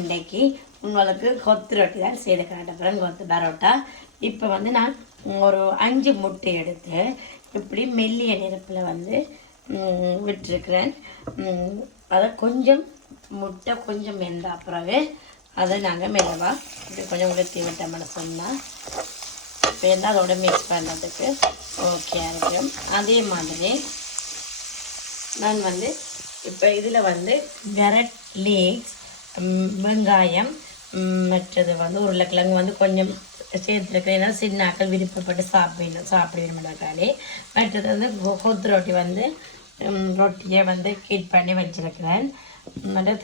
இன்றைக்கு உங்களுக்கு கொத்து ரொட்டி தான் செய்து காட்டப்புறம் கொத்து பரோட்டா. இப்போ வந்து நான் ஒரு 5 முட்டை எடுத்து இப்படி மெல்லிய நெருப்பில் வந்து விட்டுருக்கிறேன். அதை கொஞ்சம் முட்டை கொஞ்சம் வெந்த பிறகு அதை நாங்கள் மெல்லவா இப்படி கொஞ்சம் உளுத்தி விட்டோம்னு சொன்னால் இப்போ அதோட மிக்ஸ் பண்ணுறதுக்கு ஓகே இருக்கும். அதே மாதிரி நான் வந்து இப்போ இதில் வந்து கேரட் லீக்ஸ், வெங்காயம், மற்றது வந்து உருளைக்கிழங்கு வந்து கொஞ்சம் சேர்த்துருக்கிறேன். ஏன்னா சின்னாக்கள் விருப்பப்பட்டு சாப்பிடுவேன். மற்றது வந்து கொத்து ரொட்டி வந்து ரொட்டியை வந்து கீட் பண்ணி வச்சுருக்கிறேன். மற்றும்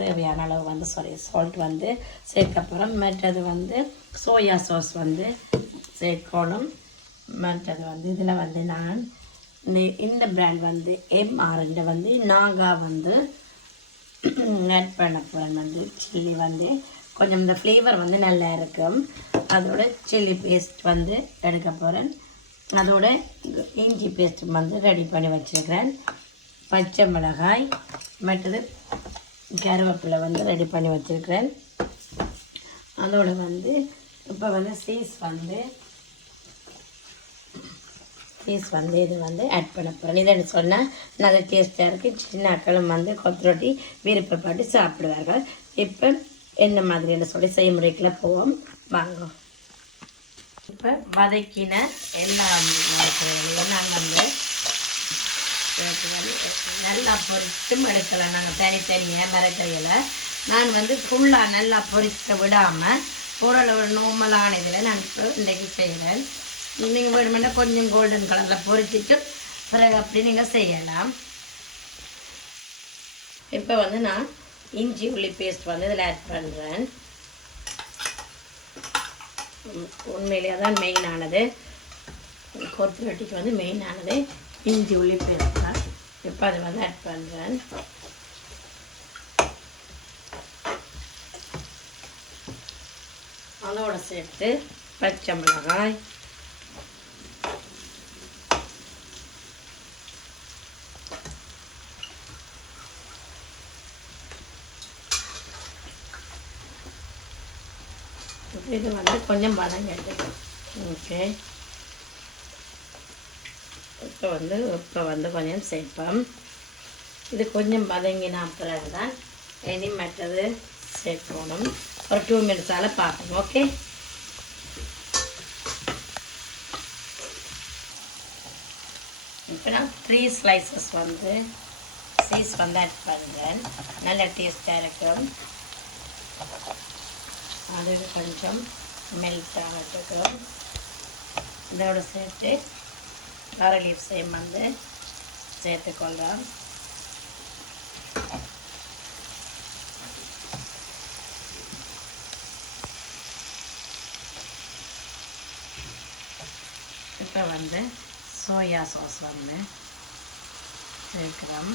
தேவையான அளவு வந்து சால்ட் வந்து சேர்க்கப்புறம் மற்றது வந்து சோயா சாஸ் வந்து சேர்க்கணும். மற்றது வந்து இதில் வந்து நான் இந்த பிராண்ட் வந்து MR வந்து நாகா வந்து ஆட் பண்ண போகிறேன். வந்து சில்லி வந்து கொஞ்சம் இந்த ஃப்ளேவர் வந்து நல்லா இருக்கும். அதோட சில்லி பேஸ்ட் வந்து எடுக்க போகிறேன். அதோட இஞ்சி பேஸ்ட் வந்து ரெடி பண்ணி வச்சுருக்கிறேன். பச்சை மிளகாய் மற்றது கருவேப்பிலை வந்து ரெடி பண்ணி வச்சுருக்கிறேன். அதோட வந்து இப்போ வந்து சீஸ் வந்து இது வந்து ஆட் பண்ண போகிறேன். இதுன்னு சொன்னால் நல்ல டேஸ்ட்டாக இருக்குது. சின்ன அக்களும் வந்து கொத்து ரொட்டி விருப்பப்பட்டு சாப்பிடுவார்கள். இப்போ என்ன மாதிரின்னு சொல்லி செய்முறைக்குள்ள போவோம் வாங்க. இப்போ வதக்கின எல்லாம் நான் வந்து நல்லா பொரித்தும் எடுக்கலாம். நாங்கள் தனித்தனியாக மரக்கறியில் நான் வந்து ஃபுல்லாக நல்லா பொரிக்க விடாமல் ஓரளவு நார்மலான இதில் நான் இப்போ இன்றைக்கி செய்கிறேன். நீங்கள் வேணுமென்னா கொஞ்சம் கோல்டன் கலரில் பொரிச்சிட்டு பிறகு அப்படி நீங்கள் செய்யலாம். இப்போ வந்து நான் இஞ்சி உள்ளி பேஸ்ட் வந்து இதில் ஆட் பண்ணுறேன். உண்மையிலேயே தான் மெயினானது கொத்து ரொட்டிக்கு வந்து மெயினானது இஞ்சி உள்ளி பேஸ்ட் தான். இப்போ அதை வந்து ஆட் பண்ணுறேன். அதோடு சேர்த்து பச்சை மிளகாய், இது வந்து கொஞ்சம் வதங்கிட்டு ஓகே. இப்போ வந்து கொஞ்சம் சேர்ப்போம். இது கொஞ்சம் வதங்கினா பிறகு தான் இனி மற்றது சேர்க்கணும். ஒரு 2 மினிட்ஸால் பார்க்கணும். ஓகே. இப்போ நான் 3 ஸ்லைசஸ் வந்து சீஸ் வந்து ஆட் பண்ணுறேன். நல்ல டேஸ்ட்டாக இருக்கும். அதுக்கு கொஞ்சம் மெல்ட் ஆகட்டும். இதோடு சேர்த்து கரை லீவ்ஸையும் வந்து சேர்த்துக்கொள்கிறோம். இப்போ வந்து சோயா சாஸ் வந்து சேர்க்கிறோம்.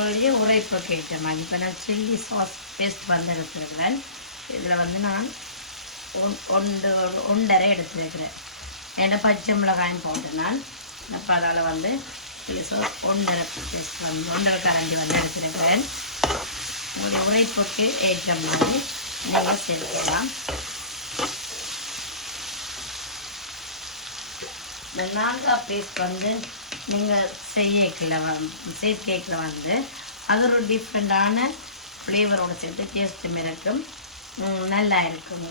ஒரு உரைப்புக்கு ஏற்ற மாதிரி இப்போ நான் சில்லி சாஸ் பேஸ்ட் வந்து எடுத்துருக்கிறேன். இதில் வந்து நான் 1.5 எடுத்துருக்கிறேன். ஏன்னா பச்சை மிளகாயும் போட்டு நான் இப்போ அதால் வந்து சில்லி சாஸ் 1.5 பேஸ்ட் வந்து 1.5 கரண்டி வந்து எடுத்துருக்கிறேன். உங்களுடைய உரைப்புக்கு ஏற்ற மாதிரி நீங்கள் சேர்க்கலாம். இந்த நான்காக பேஸ்ட் வந்து நீங்கள் சேர்க்கைக்கில் வந்து அது ஒரு டிஃப்ரெண்ட்டான ஃப்ளேவரோடு சேர்த்து டேஸ்ட்டும் இருக்கும். நல்லா இருக்கும்.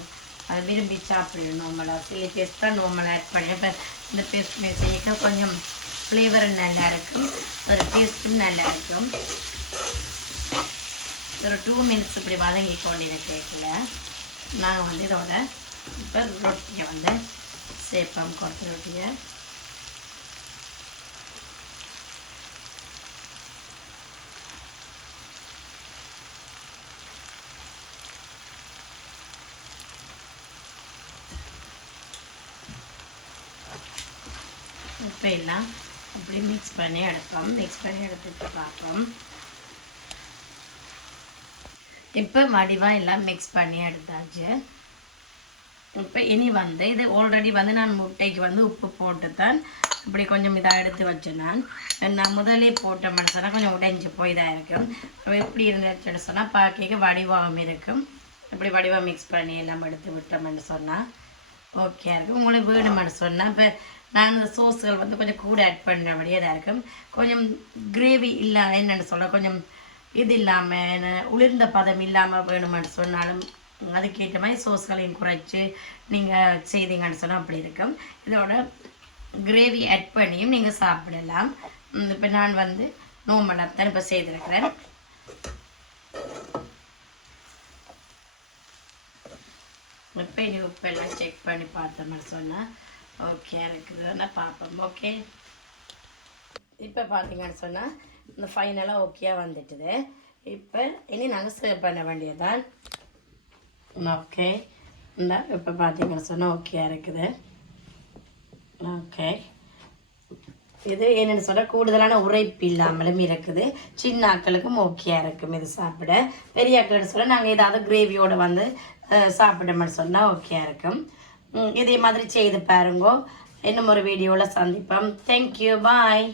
அது விரும்பி சாப்பிடணும். நார்மலாக சில்லி பேஸ்ட் தான் நார்மலாக ஆட் பண்ணி இப்போ இந்த பேஸ்ட் சேர்க்க கொஞ்சம் ஃப்ளேவரும் நல்லா இருக்கும். ஒரு டேஸ்ட்டும் நல்லா இருக்கும். ஒரு 2 மினிட்ஸ் இப்படி வதங்கி கொண்டிருக்க கேட்கல நாங்கள் வந்து இதோட இப்போ ரொட்டியை வந்து சேர்ப்போம். கொத்து ரொட்டியை இப்போ எல்லாம் அப்படி இப்படி மிக்ஸ் பண்ணி எடுப்போம். மிக்ஸ் பண்ணி எடுத்துட்டு பார்ப்போம். இப்போ வடிவாக எல்லாம் மிக்ஸ் பண்ணி எடுத்தாச்சு. இப்போ இனி வந்து இது ஆல்ரெடி வந்து நான் முட்டைக்கு வந்து உப்பு போட்டு தான் இப்படி கொஞ்சம் இதாக எடுத்து வச்சேன். நான் முதலே போட்ட மனசுனா கொஞ்சம் உடைஞ்சி போய் இதாக இருக்கும். எப்படி இருந்துச்சுன்னு சொன்னால் பார்க்க வடிவாகவும் இருக்கும். இப்படி வடிவாக மிக்ஸ் பண்ணி எல்லாம் எடுத்து விட்டோம்னு சொன்னால் ஓகே இருக்கும். உங்களுக்கு வேணுமென்னு சொன்னால் இப்போ நான் இந்த சோஸ்கள் வந்து கொஞ்சம் கூட ஆட் பண்ணுறபடியே தான் இருக்கும். கொஞ்சம் கிரேவி இல்லாமல் என்னென்னு சொல்ல கொஞ்சம் இது இல்லாமல் உளிர்ந்த பதம் இல்லாமல் வேணுமென்னு சொன்னாலும் அதுக்கேற்ற மாதிரி சோஸ்களையும் குறைச்சி நீங்கள் செய்தீங்கன்னு சொன்னால் அப்படி இருக்கும். இதோட கிரேவி ஆட் பண்ணியும் நீங்கள் சாப்பிடலாம். இப்போ நான் வந்து நோம்பலாக தான் இப்போ செய்திருக்கிறேன். இப்போ இனி உப்பெல்லாம் செக் பண்ணி பார்த்தோம்னு சொன்னால் ஓகே இருக்குதுன்னா பார்ப்போம். ஓகே இப்போ பார்த்தீங்கன்னு சொன்னால் இந்த ஃபைனலாக ஓகேயாக வந்துட்டுது. இப்போ இனி நாங்கள் சர்வ் பண்ண வேண்டியதுதான். ஓகே இந்த இப்போ பார்த்தீங்கன்னு சொன்னால் ஓகே இருக்குது. ஓகே இது என்னென்னு சொன்னால் கூடுதலான உரைப்பு இல்லாமலும் இருக்குது. சின்ன ஆக்களுக்கும் ஓகேயாக இருக்கும் இது சாப்பிட. பெரிய ஆக்கள் சொன்னால் நாங்கள் ஏதாவது கிரேவியோடு வந்து சாப்பிடணும்னு சொன்னால் ஓகேயாக இருக்கும். இதே மாதிரி செய்து பாருங்கோ. இன்னும் ஒரு வீடியோவில் சந்திப்போம். தேங்க்யூ, பாய்.